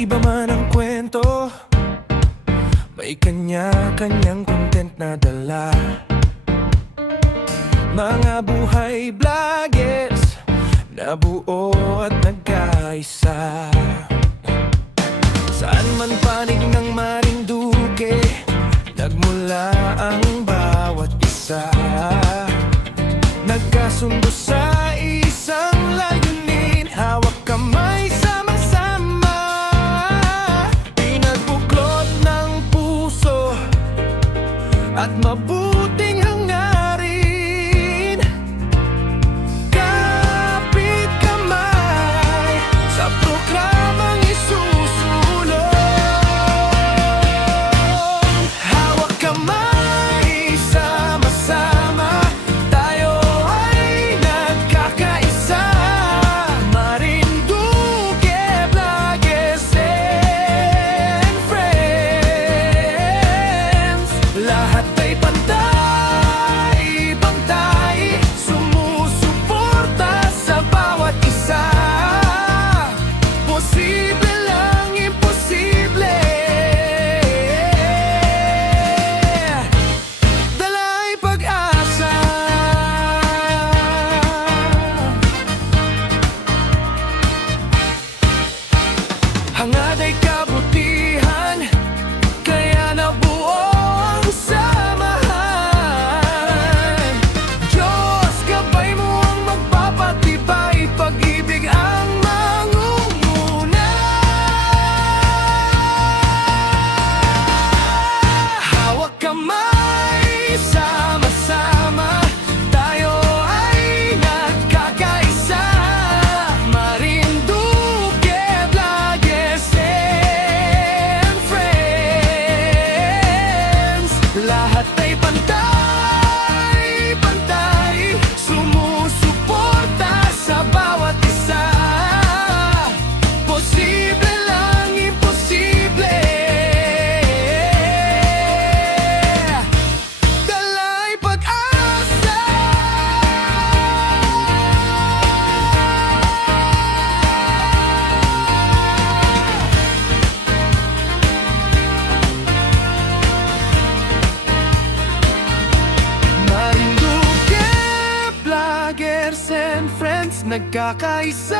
Iba man ang kwento, may kanya-kanyang content na dala. Mga buhay vloggers na buo at nagkaisa. Saan man panig ng Marinduque, nagmula ang bawat isa. Nagkasundo sa isang layunin, hawak kamay sama-sama. Pinagbuklod ng puso at mabuting hangarin. Kapit kamay sa programang isusulong. Hawak kamay sama-sama, tayo ay nagkakaisa. Marinduque Vloggers and Friends, lahat ay pantay-pantay, sumusuporta sa bawat isa. Posible lang imposible, dala'y pag-asa. Hangad ay kabutihan, kaya nabuo ang samahan. Diyos, gabay mo ang magpapatibay, pag-ibig ang mangunguna. Hawak kamay sama-sama, tayo ay nagkakaisa. Marinduque Vloggers and Friends, lahat ay pantay-pantay, sumusuporta sa bawat isa. Posible lang imposible, dala'y pag-asa. Marinduque Vloggers and Friends, nagkakaisa.